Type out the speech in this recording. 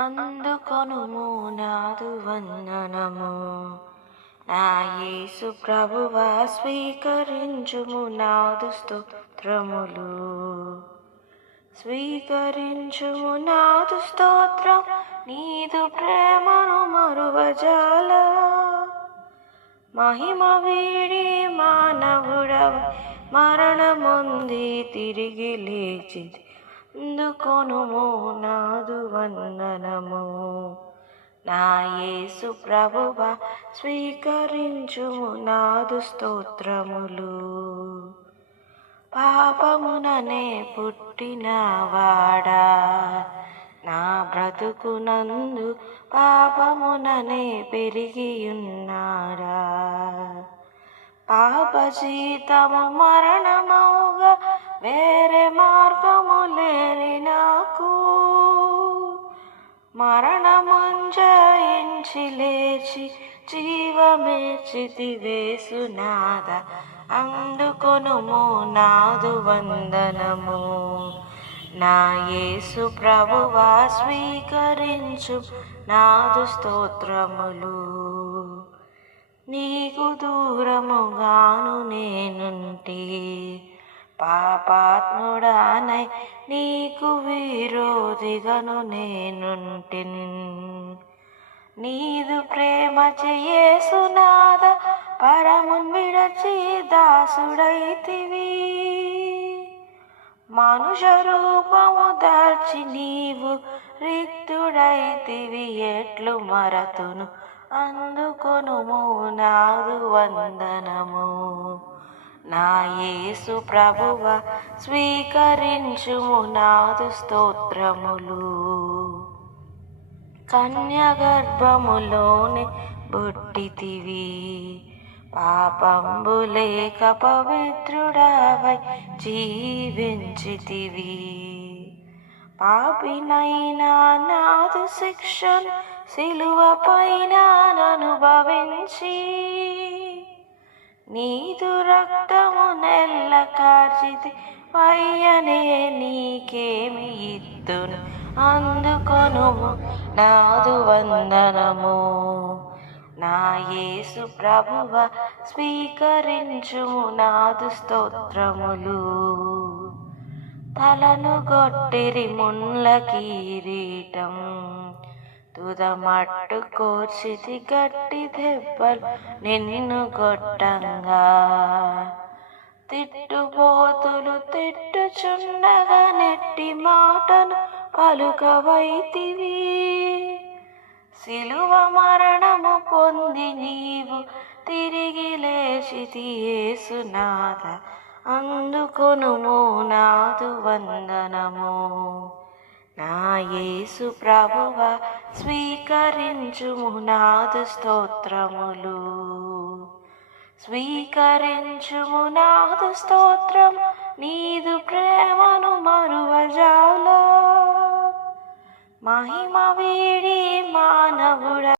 అందుకొనుము నాదు వందనము, నా యేసు ప్రభువా స్వీకరించుము నాదు స్తోత్రములు. స్వీకరించుము నాదు స్తోత్రం, నీదు ప్రేమను మరువజాల. మహిమ వీడి మానవుడవ మరణముంది తిరిగి లేచింది, అందుకొనుము నాదు వందనము, నా యేసు ప్రభువా స్వీకరించుము నాదు స్తోత్రములు. పాపముననే పుట్టినవాడా, నా బ్రతుకునందు పాపముననే పెరిగియున్నాడా. పాప జీతము మరణమౌగా వేరే మార్గము లేని నాకు, మరణముంజయించి లేచి జీవమిచ్చితివేసునాథ, అందుకొనుము నాదు వందనము, నా యేసు ప్రభువా స్వీకరించు నాదు స్తోత్రములు. నీకు దూరముగాను నేనుంటి, పాపాత్ముడానై నీకు విరోధిగను నేనుంటిన్. నీదు ప్రేమ యేసునాథ పరమున్ విడచి దాసుడైతివి. మనుష రూపము దాల్చి నీవు రిక్తుడైతివి, ఎట్లు మరతును, అందుకొనుము నాదు వందనము, నా యేసు ప్రభువా స్వీకరించుము నాదు స్తోత్రములు. కన్య గర్భములోనే బుట్టితివి, పాపంబు లేక పవిత్రుడవై జీవించితివి. పాపినైనా నాదు శిక్షను సిలువ పైన అనుభవించి, నీదు రక్తము నెల్ల కార్చితి వయ్యనే నీకేమి ఇద్దును, అందుకొనుము నాదు వందనము, నా యేసు ప్రభువా స్వీకరించుము నాదు స్తోత్రములు. తలను గొట్టిరి ముళ్ళ కిరీటం, తుదమట్టు కోర్చితి గట్టి దెబ్బలు నిన్ను గొట్టంగా. తిట్టుబోతులు తిట్టుచుండగా నెట్టి మాటను పలుకవైతివి. సిలువ మరణము పొంది నీవు తిరిగి లేచితి యేసునాథ, అందుకొనుము నాదు వందనము, నా యేసు ప్రభువా స్వీకరించుము నాదు స్తోత్రములు. స్వీకరించుము నాదు స్తోత్రం, నీదు ప్రేమను మరువజాల. మహిమ వీడి మానవుడ